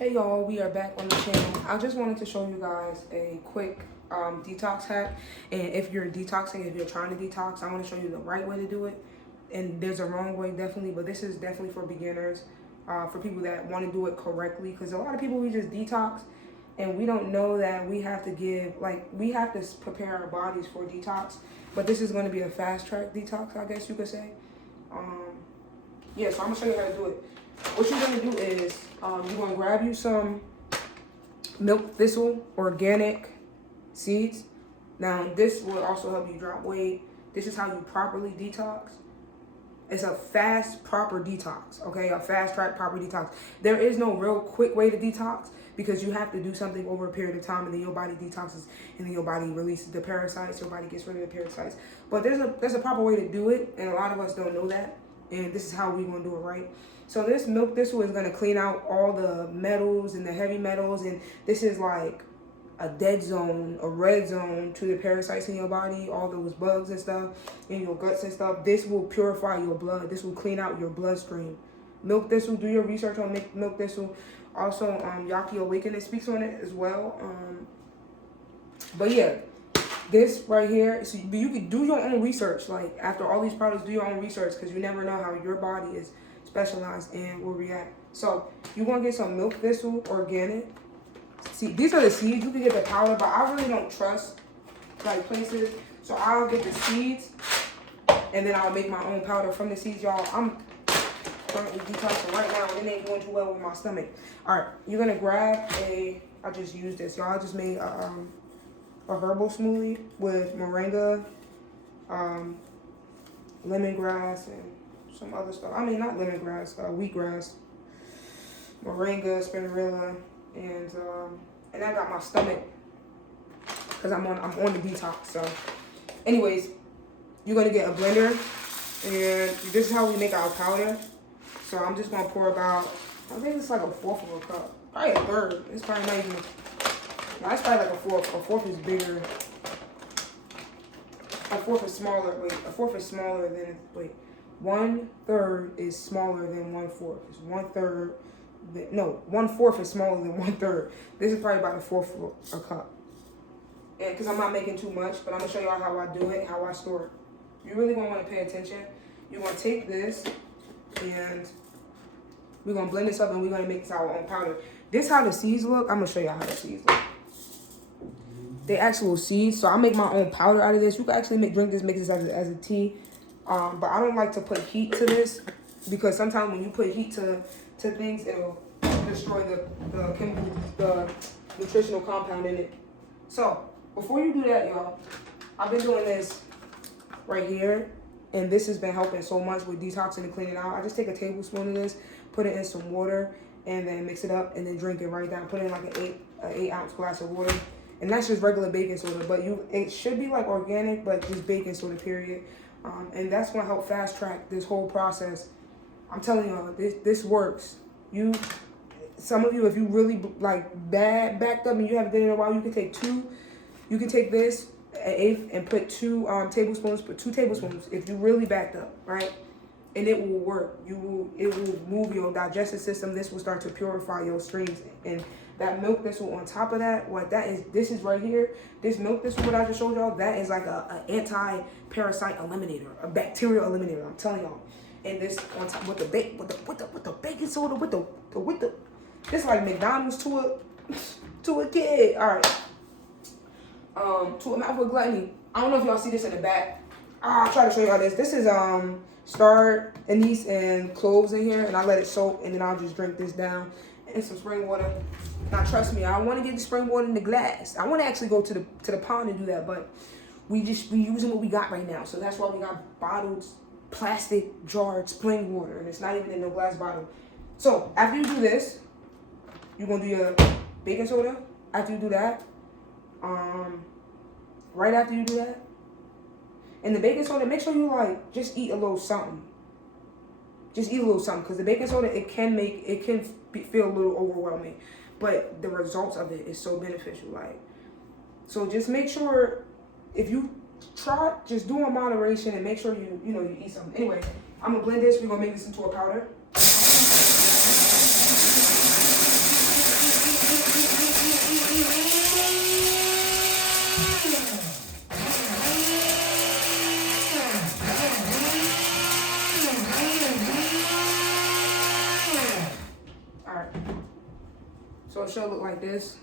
Hey y'all, we are back on the channel. I just wanted to show you guys a quick detox hack. And if you're detoxing, if you're trying to detox, I want to show you the right way to do it. And there's a wrong way, definitely, but this is definitely for beginners, for people that want to do it correctly. Because a lot of people, we just detox and we don't know that we have to we have to prepare our bodies for detox. But this is going to be a fast track detox, I guess you could say. Yeah, so I'm going to show you how to do it. What you're going to do is you're going to grab you some milk thistle organic seeds. Now, this will also help you drop weight. This is how you properly detox. It's a fast, proper detox, okay? A fast track, proper detox. There is no real quick way to detox because you have to do something over a period of time and then your body detoxes and then your body releases the parasites, your body gets rid of the parasites. But there's a proper way to do it, and a lot of us don't know that. And this is how we're going to do it, right? So this milk thistle is going to clean out all the metals and the heavy metals. And this is like a dead zone, a red zone to the parasites in your body, all those bugs and stuff in your guts and stuff. This will purify your blood. This will clean out your bloodstream. Milk thistle, do your research on milk thistle. Also, Yaki Awakening speaks on it as well. But yeah, this right here, so you can do your own research. Like after all these products, do your own research because you never know how your body is specialized and will react. So you want to get some milk thistle organic. See, these are the seeds. You can get the powder, but I really don't trust like places. So I'll get the seeds and then I'll make my own powder from the seeds, y'all. I'm currently detoxing right now and it ain't going too well with my stomach. All right, you're gonna grab I just used this, y'all. I just made a herbal smoothie with moringa, lemongrass, and some other stuff. I mean, not lemongrass, wheatgrass, moringa, spinnerella, and I got my stomach because I'm on the detox. So, anyways, you're gonna get a blender, and this is how we make our powder. So I'm just gonna pour about, I think it's like a fourth of a cup, probably a third. It's probably not even. No, it's probably like a fourth. A fourth is bigger. A fourth is smaller. Wait, a fourth is smaller than, wait. 1/3 is smaller than 1/4. It's 1/3. No, 1/4 is smaller than 1/3. This is probably about a fourth of a cup. And because I'm not making too much, but I'm gonna show y'all how I do it, how I store it. You really gonna want to pay attention. You're gonna take this and we're gonna blend this up and we're gonna make this our own powder. This is how the seeds look. I'm gonna show y'all how the seeds look. They actual seeds. So I make my own powder out of this. You can actually drink this, make this as a tea. But I don't like to put heat to this because sometimes when you put heat to things, it'll destroy the nutritional compound in it. So before you do that, y'all, I've been doing this right here, and this has been helping so much with detoxing and cleaning out. I just take a tablespoon of this, put it in some water, and then mix it up, and then drink it right down. Put it in like an 8-ounce glass of water. And that's just regular baking soda, but it should be like organic, but just baking soda, period. And that's gonna help fast track this whole process. I'm telling y'all, this works. Some of you, if you really like backed up and you haven't done it in a while, you can take this, an eighth, and put 2 tablespoons. Put 2 tablespoons if you really backed up, right? And it will work. It will move your digestive system. This will start to purify your streams. And that milk thistle on top of that, this is right here. This milk thistle, what I just showed y'all, that is like an anti-parasite eliminator, a bacterial eliminator. I'm telling y'all. And this on top with the baking soda, with the this like McDonald's to a kid. All right. To a mouth with gluttony. I don't know if y'all see this in the back. I'll try to show y'all this. This is starred anise and cloves in here, and I let it soak, and then I'll just drink this down and some spring water. Now trust me, I want to get the spring water in the glass. I want to actually go to the pond and do that, but we using what we got right now. So that's why we got bottled, plastic jarred spring water, and it's not even in no glass bottle. So after you do this, you're gonna do your baking soda. After you do that, right after you do that, and the baking soda, make sure you like just eat a little something. Just eat a little something, because the baking soda, it can feel a little overwhelming, but the results of it is so beneficial. Like, so just make sure if you try, just do in moderation and make sure you eat something. Anyway, I'm gonna blend this. We're gonna make this into a powder. Alright. So it should look like this.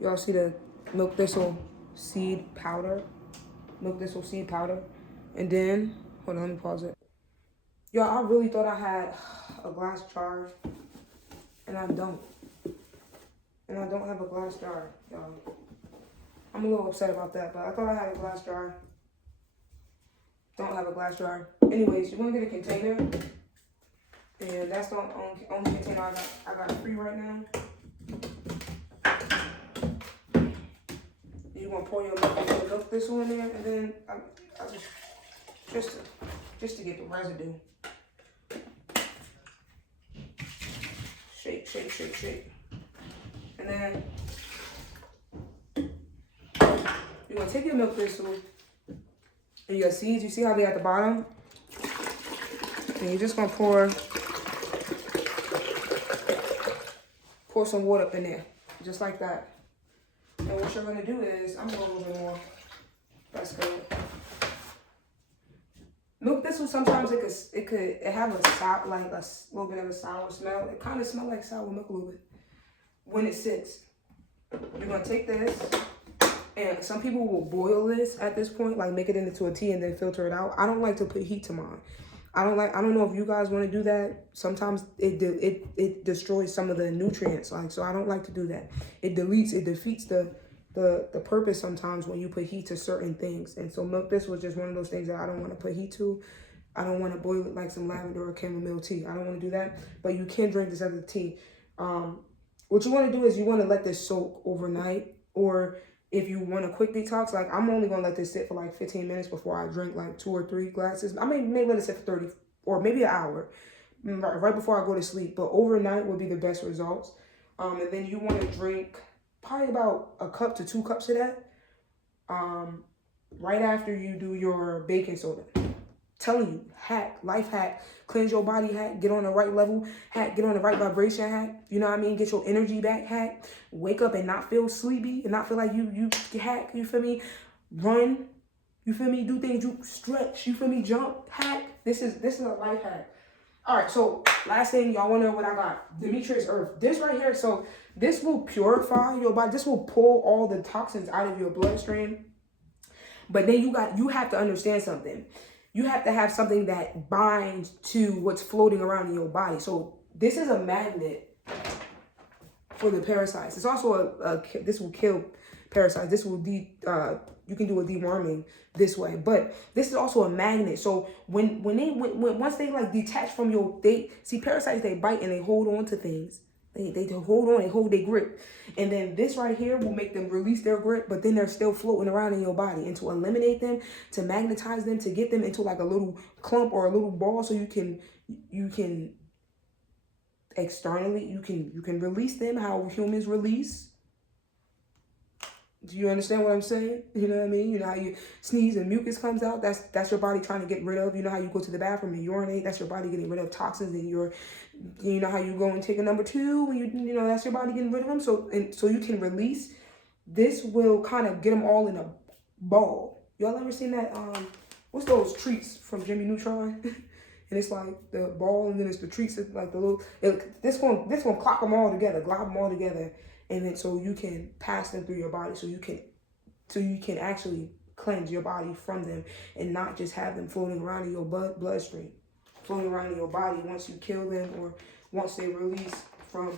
Y'all see the milk thistle seed powder? Milk thistle seed powder. And then, hold on, let me pause it. Y'all, I really thought I had a glass jar. And I don't. And I don't have a glass jar, y'all. I'm a little upset about that, but I thought I had a glass jar. Don't have a glass jar. Anyways, you're gonna get a container. And that's the only container I got free right now. You're gonna pour your milk thistle in there, and then I just to get the residue. Shake, shake, shake, shake. And then you're gonna take your milk thistle and your seeds. You see how they at the bottom? And you're just gonna pour some water up in there, just like that. And what you're gonna do is, I'm gonna go a little bit more. That's good. Milk thistle, sometimes it could have a sour, like a little bit of a sour smell. It kind of smells like sour milk a little bit when it sits. You're gonna take this, and some people will boil this at this point, like make it into a tea and then filter it out. I don't like to put heat to mine. I don't know if you guys want to do that. Sometimes it destroys some of the nutrients, like, so I don't like to do that. It defeats the purpose sometimes when you put heat to certain things. And so milk thistle was just one of those things that I don't want to put heat to. I don't want to boil it like some lavender or chamomile tea. I don't want to do that. But you can drink this as a tea. What you want to do is you want to let this soak overnight, or if you want a quick detox, like I'm only going to let this sit for like 15 minutes before I drink like 2 or 3 glasses. I may let it sit for 30 or maybe an hour right before I go to sleep. But overnight would be the best results. And then you want to drink probably about a cup to 2 cups of that right after you do your baking soda. Telling you, hack, life hack, cleanse your body hack, get on the right level hack, get on the right vibration hack, you know what I mean? Get your energy back hack, wake up and not feel sleepy and not feel like you hack, you feel me? Run, you feel me? Do things, you stretch, you feel me? Jump, hack. This is a life hack. All right, so last thing, y'all wanna know what I got? Demetrius Earth. This right here, so this will purify your body. This will pull all the toxins out of your bloodstream. But then you have to understand something. You have to have something that binds to what's floating around in your body. So this is a magnet for the parasites. It's also this will kill parasites. This will you can do a deworming this way, but this is also a magnet. So when once they like detach from parasites, they bite and they hold on to things. They hold on, they hold their grip. And then this right here will make them release their grip, but then they're still floating around in your body. And to eliminate them, to magnetize them, to get them into like a little clump or a little ball, so you can externally, you can release them how humans release. Do you understand what I'm saying? You know what I mean? You know how you sneeze and mucus comes out? That's your body trying to get rid of. You know how you go to the bathroom and urinate? That's your body getting rid of toxins, and you know how you go and take a number 2 when you know that's your body getting rid of them. So you can release. This will kind of get them all in a ball. Y'all ever seen that? What's those treats from Jimmy Neutron? And it's like the ball, and then it's the treats, like the little. This one clock them all together, glob them all together. And then so you can pass them through your body, so you can actually cleanse your body from them and not just have them floating around in your bloodstream, floating around in your body once you kill them or once they release from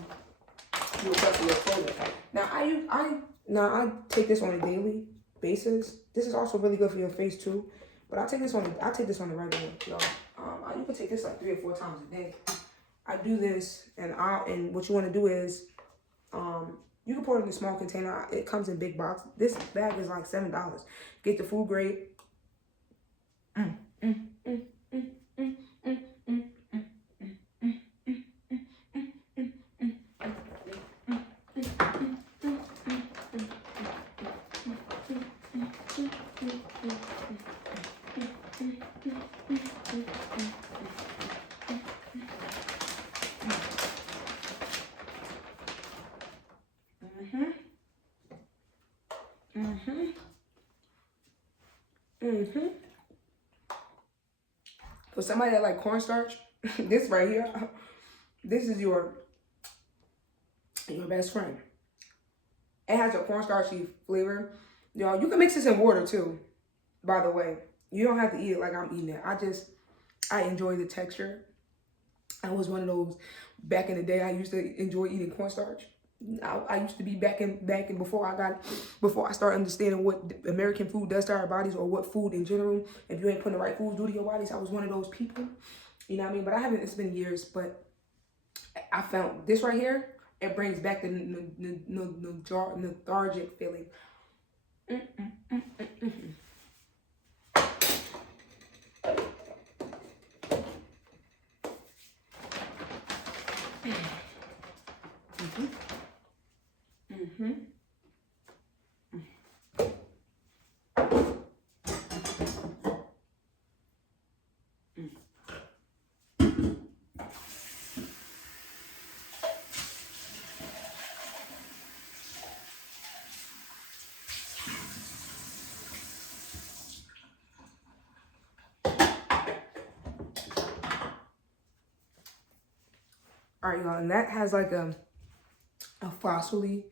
your cellular clothing. Now I take this on a daily basis. This is also really good for your face too, but I take this on the regular, y'all. You can take this like 3 or 4 times a day. I do this, and what you want to do is. You can pour it in a small container. It comes in big box. This bag is like $7. Get the food grade. For somebody that like cornstarch, this right here, this is your and your best friend. It has a cornstarchy flavor. Y'all, you can mix this in water too, by the way. You don't have to eat it like I'm eating it. I enjoy the texture. I was one of those, back in the day, I used to enjoy eating cornstarch. I used to be back in before I started understanding what American food does to our bodies, or what food in general, if you ain't putting the right foods do to your bodies. I was one of those people. You know what I mean? But it's been years, but I found this right here. It brings back the lethargic feeling. All right, y'all, and that has like a fossily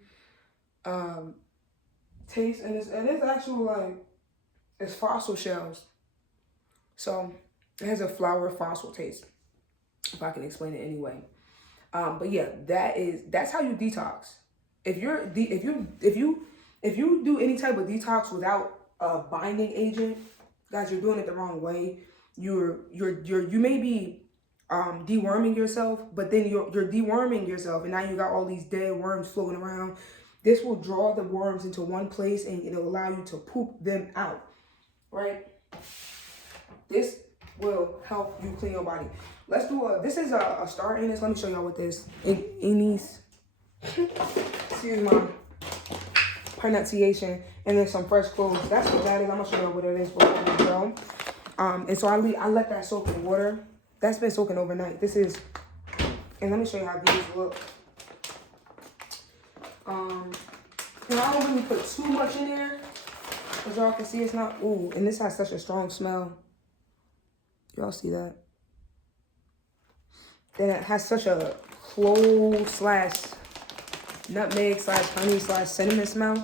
taste, and it's actual, like, it's fossil shells. So it has a flower fossil taste, if I can explain it anyway. But yeah, that's how you detox. If you do any type of detox without a binding agent, guys, you're doing it the wrong way. You may be deworming yourself, but then you're deworming yourself, and now you got all these dead worms floating around. This will draw the worms into one place, and it'll allow you to poop them out, right? This will help you clean your body. Let's do this is a start in this. Let me show y'all what this in these. Excuse my pronunciation. And then some fresh cloves. That's what that is. I'm gonna show you what it is before we go. And so I let that soak in water. That's been soaking overnight. This is, and let me show you how these look. And I don't really put too much in there, as y'all can see, it's not, ooh, and this has such a strong smell. Y'all see that? Then it has such a clove slash nutmeg slash honey slash cinnamon smell.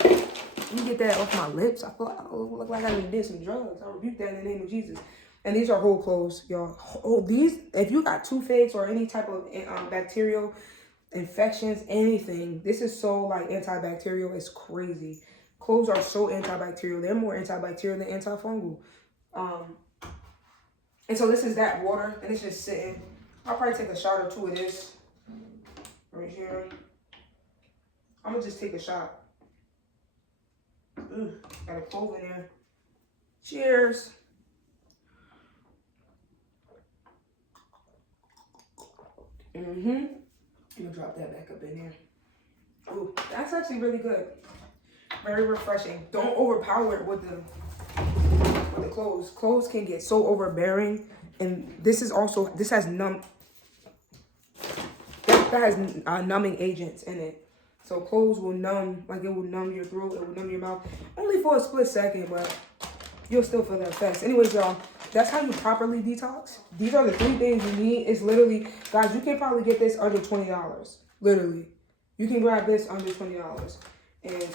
You get that off my lips, I feel like I look like I did some drugs. I rebuke that in the name of Jesus. And these are whole cloves, y'all. Oh, these, if you got toothaches or any type of bacterial infections, anything, this is so like antibacterial, it's crazy. Cloves are so antibacterial. They're more antibacterial than antifungal. And so this is that water, and it's just sitting. I'll probably take a shot or two of this right here. I'm gonna just take a shot. Ooh, got a clove in there. Cheers. I'm gonna drop that back up in there. Ooh, that's actually really good. Very refreshing. Don't overpower it with the cloves. Cloves can get so overbearing, and this has numbing agents in it. So cloves will numb, like it will numb your throat, it will numb your mouth, only for a split second, but you'll still feel the effects. Anyways, y'all, that's how you properly detox. These are the 3 things you need. It's literally, guys, you can probably get this under $20. Literally, you can grab this under $20, and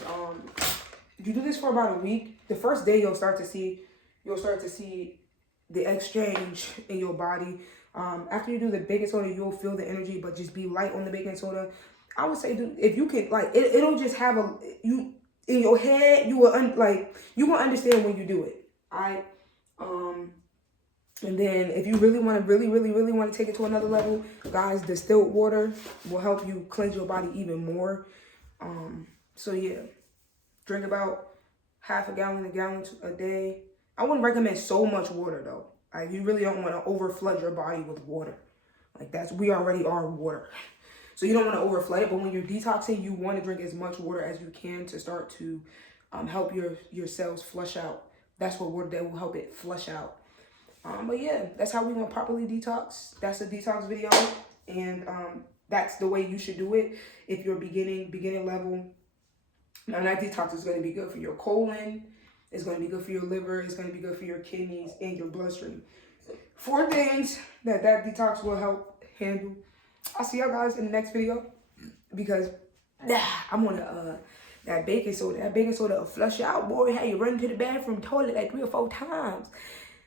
you do this for about a week. The first day you'll start to see the exchange in your body. After you do the baking soda, you'll feel the energy, but just be light on the baking soda. I would say, if you can, like, it'll just have you in your head. You will understand when you do it. And then if you really want to take it to another level, guys, distilled water will help you cleanse your body even more. So yeah, drink about half a gallon a day. I wouldn't recommend so much water though. Like, you really don't want to overflood your body with water. Like, we already are water. So you don't want to overflood it, but when you're detoxing, you want to drink as much water as you can to start to help your cells flush out. That's what water that will help it flush out. But yeah, that's how we want to properly detox. That's a detox video, and that's the way you should do it if you're beginning level. Now, that detox is going to be good for your colon. It's going to be good for your liver. It's going to be good for your kidneys and your bloodstream. 4 things that detox will help handle. I'll see y'all guys in the next video because I'm on that baking soda. That baking soda will flush you out, boy. How you run to the bathroom toilet like 3 or 4 times.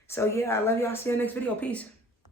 So yeah, I love y'all. See you in the next video. Peace.